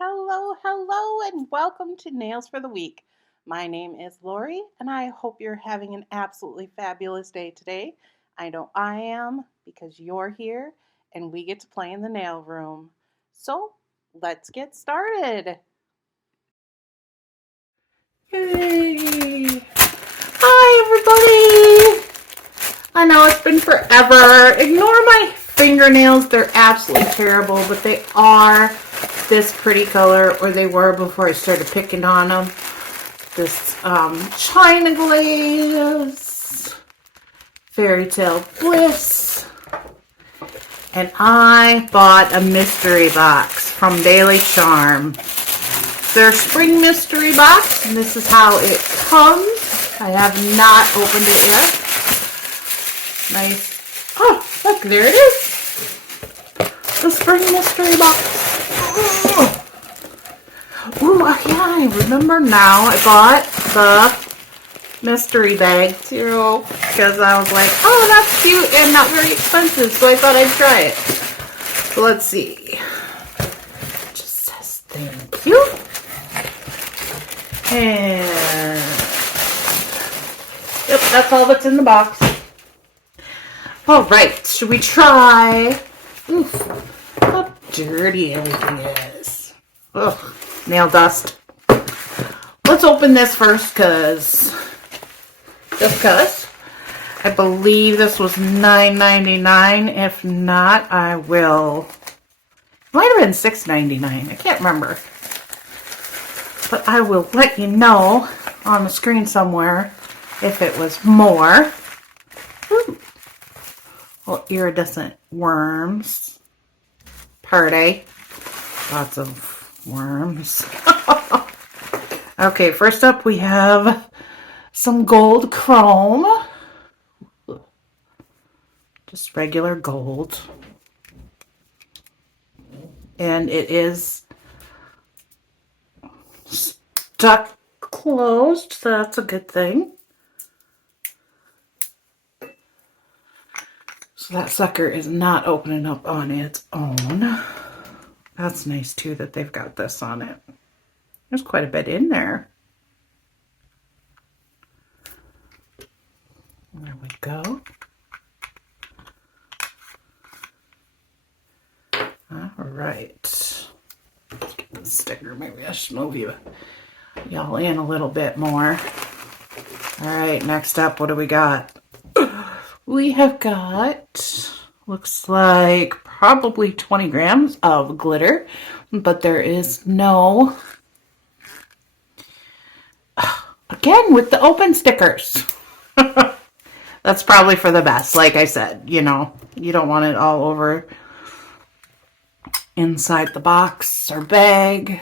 Hello, hello, and welcome to Nails for the Week. My name is Lori, and I hope you're having an absolutely fabulous day today. I know I am because you're here and we get to play in the nail room. So let's get started. Yay! Hi, everybody! I know it's been forever. Ignore my fingernails. They're absolutely terrible, but they are this pretty color, or they were before I started picking on them. This China Glaze, Fairy Tale Bliss. And I bought a mystery box from Daily Charme. Their spring mystery box, and this is how it comes. I have not opened it yet. Nice. Oh, look, there it is. The spring mystery box. Ooh, yeah, I remember now. I bought the mystery bag too because I was like, oh, that's cute and not very expensive, so I thought I'd try it. So let's see. It just says thank you. And yep, that's all that's in the box. All right, should we try? Oof, how dirty everything is. Ugh, nail dust. Let's open this first, just cause. I believe this was $9.99. If not, I will. It might have been $6.99. I can't remember. But I will let you know on the screen somewhere if it was more. Ooh. Well, iridescent worms. Party. Lots of worms. Okay, first up we have some gold chrome. Just regular gold. And it is stuck closed, so that's a good thing. So that sucker is not opening up on its own. That's nice too that they've got this on it. There's quite a bit in there. There we go. All right. Let's get the sticker. Maybe I should move y'all in a little bit more. All right, next up, what do we got? We have got, looks like probably 20 grams of glitter, but there is no, again, with the open stickers. That's probably for the best. Like I said, you know, you don't want it all over inside the box or bag.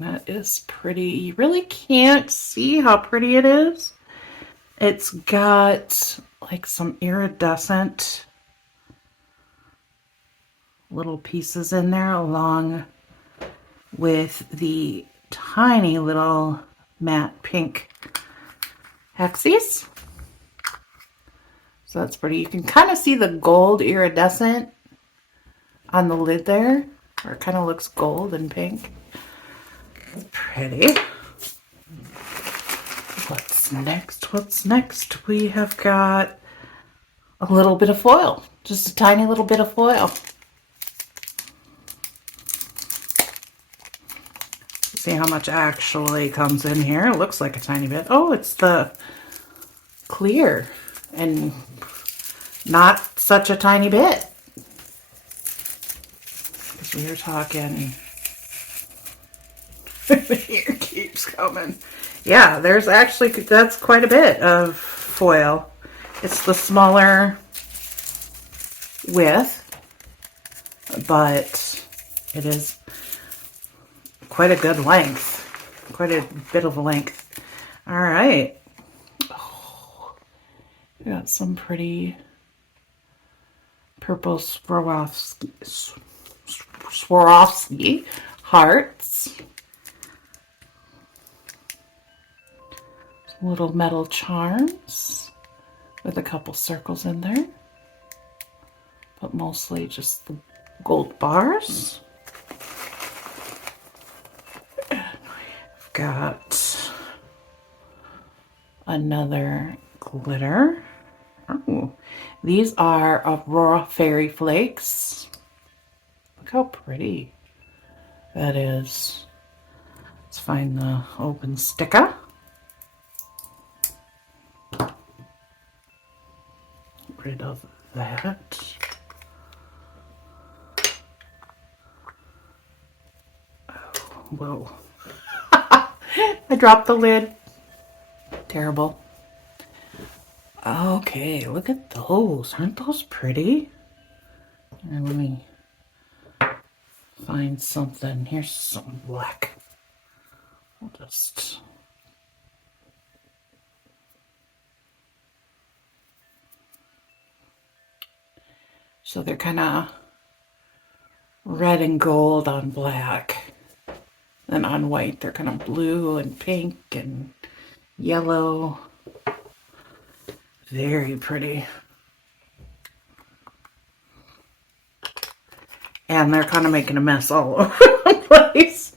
That is pretty. You really can't see how pretty it is. It's got like some iridescent little pieces in there along with the tiny little matte pink hexies. So that's pretty. You can kind of see the gold iridescent on the lid there, where it kind of looks gold and pink. That's pretty. What's next? What's next? We have got a little bit of foil. Just a tiny little bit of foil. See how much actually comes in here. It looks like a tiny bit. Oh, it's the clear and not such a tiny bit. Because we were talking. Here keeps coming. Yeah, there's actually, that's quite a bit of foil. It's the smaller width, but it is quite a good length. Quite a bit of a length. All right. Oh, we got some pretty purple Swarovski hearts. Some little metal charms with a couple circles in there. But mostly just the gold bars. I've got another glitter. Oh, these are Aurora Fairy Flakes. Look how pretty that is. Let's find the open sticker. Get rid of that. Oh, whoa. I dropped the lid. Terrible. Okay, look at those. Aren't those pretty? Here, let me find something. Here's some black. We'll just... So they're kind of red and gold on black. And on white, they're kind of blue and pink and yellow. Very pretty. And they're kind of making a mess all over the place.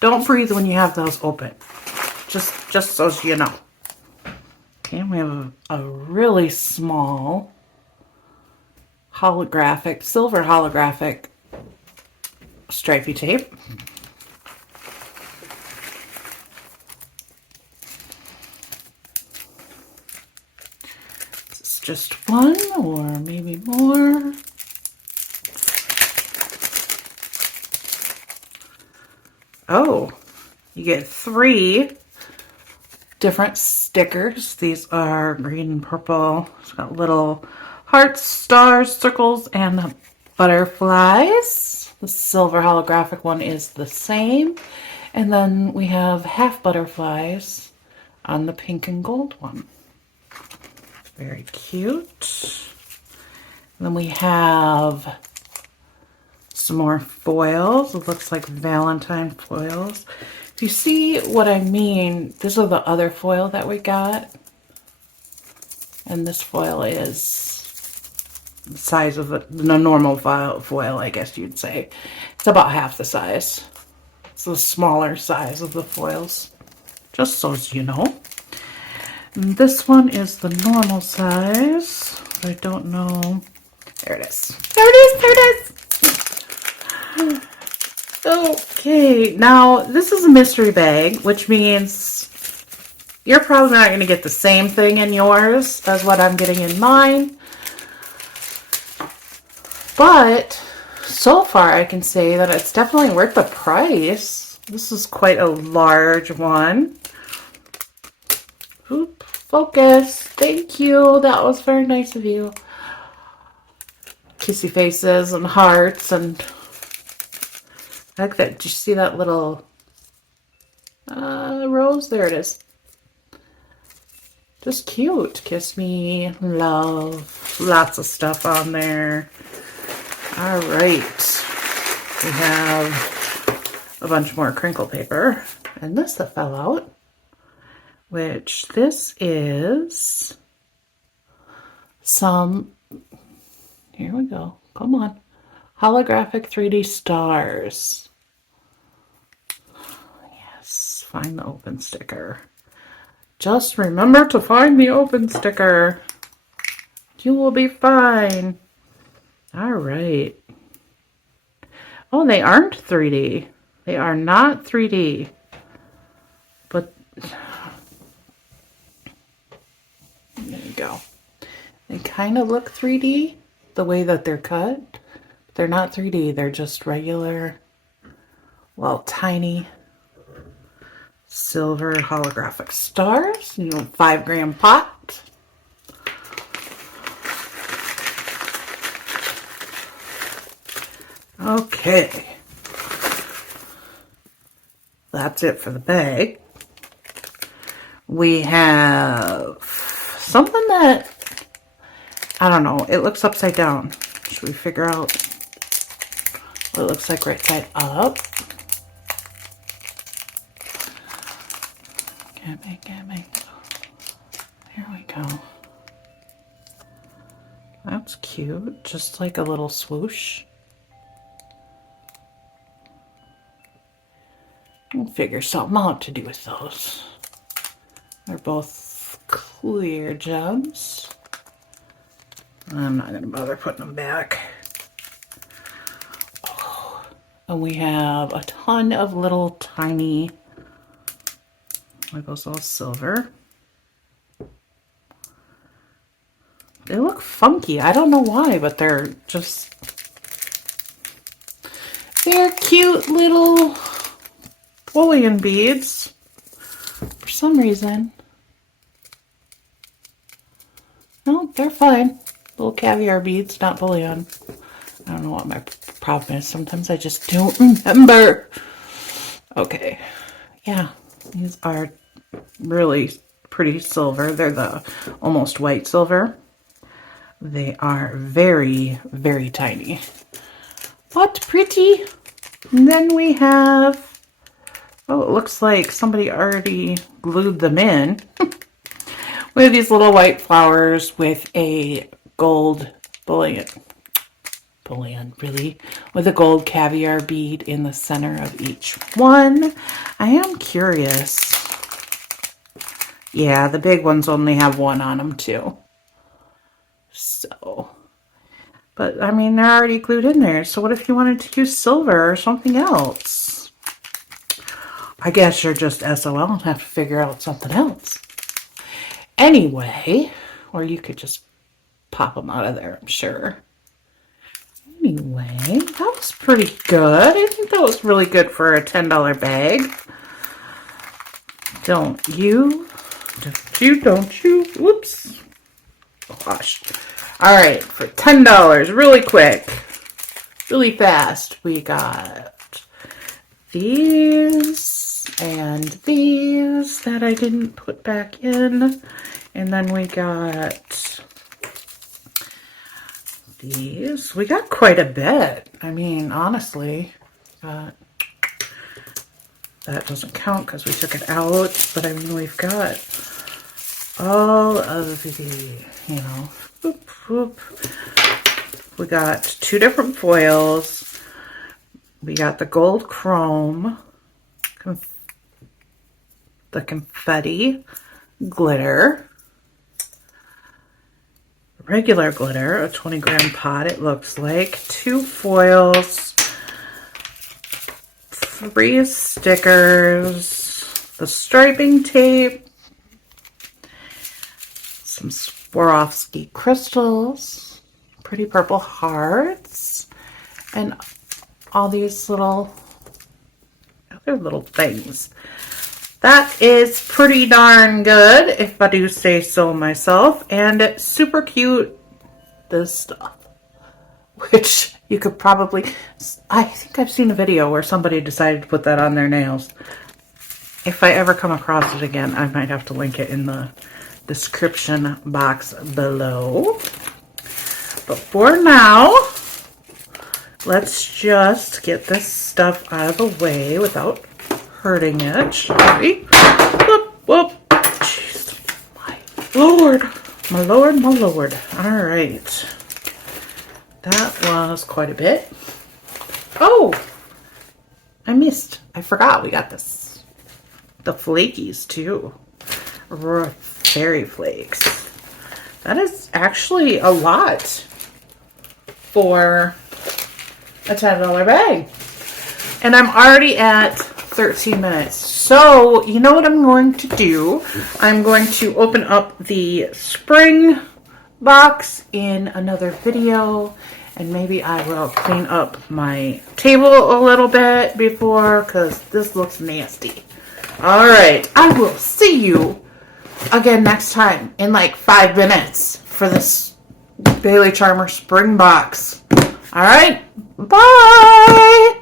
Don't breathe when you have those open. Just so you know. Okay, we have a really small holographic, silver holographic stripey tape. This is just one or maybe more. Oh, you get 3 different stickers. These are green and purple. It's got little hearts, stars, circles, and butterflies. The silver holographic one is the same. And then we have half butterflies on the pink and gold one. Very cute. And then we have some more foils. It looks like Valentine foils. If you see what I mean, this is the other foil that we got. And this foil is the size of the normal foil, I guess you'd say. It's about half the size. It's the smaller size of the foils, just so you know. And this one is the normal size. I don't know. There it is. There it is. There it is. Okay, now this is a mystery bag, which means you're probably not going to get the same thing in yours as what I'm getting in mine. But so far I can say that it's definitely worth the price. This is quite a large one. Oop, focus. Thank you. That was very nice of you. Kissy faces and hearts and I like that. Did you see that little rose? There it is. Just cute. Kiss me, love. Lots of stuff on there. All right. We have a bunch more crinkle paper. And this that fell out, which this is some, here we go. Come on. Holographic 3D stars. Yes, find the open sticker. Just remember to find the open sticker. You will be fine. All right. Oh, they aren't 3D. They are not 3D. But there you go. They kind of look 3D the way that they're cut. They're not 3D. They're just regular, well, tiny silver holographic stars. 5-gram pot. Okay. That's it for the bag. We have something that, I don't know, it looks upside down. Should we figure out what it looks like right side up? Get me. Here we go. That's cute. Just like a little swoosh. We'll figure something out to do with those. They're both clear gems. I'm not going to bother putting them back. Oh, and we have a ton of little tiny, like those all silver. They look funky. I don't know why, but they're cute little bullion beads for some reason. No, they're fine. Little caviar beads, not bullion. I don't know what my problem is. Sometimes I just don't remember. Okay. Yeah, these are really pretty silver. They're the almost white silver. They are very, very tiny. But pretty. And then we have, oh, it looks like somebody already glued them in. We have these little white flowers with a gold bullion, really, with a gold caviar bead in the center of each one. I am curious. Yeah, the big ones only have one on them too. So, but I mean, they're already glued in there. So what if you wanted to use silver or something else? I guess you're just SOL and have to figure out something else. Anyway, or you could just pop them out of there, I'm sure. Anyway, that was pretty good. I think that was really good for a $10 bag. Don't you? Whoops. Gosh. All right, for $10, really quick, really fast, we got these and these that I didn't put back in. And then we got these. We got quite a bit. I mean, honestly, that doesn't count because we took it out. But I mean, we've got all of the, you know, whoop, whoop. We got 2 different foils. We got the gold chrome, the confetti glitter, regular glitter, a 20-gram pot it looks like, 2 foils, 3 stickers, the striping tape, some Swarovski crystals, pretty purple hearts, and all these little other little things. That is pretty darn good, if I do say so myself, and super cute, this stuff, which you could probably, I think I've seen a video where somebody decided to put that on their nails. If I ever come across it again, I might have to link it in the description box below. But for now, let's just get this stuff out of the way without hurting it, shall we? Whoop, whoop. Jeez, my lord. My lord, my lord. All right. That was quite a bit. Oh, I missed. I forgot we got this. The flakies too. Fairy flakes. That is actually a lot for a $10 bag. And I'm already at 13 minutes. So, you know what I'm going to do? I'm going to open up the spring box in another video. And maybe I will clean up my table a little bit before, because this looks nasty. Alright, I will see you again next time in like 5 minutes for this Bailey Charmer spring box. Alright, bye!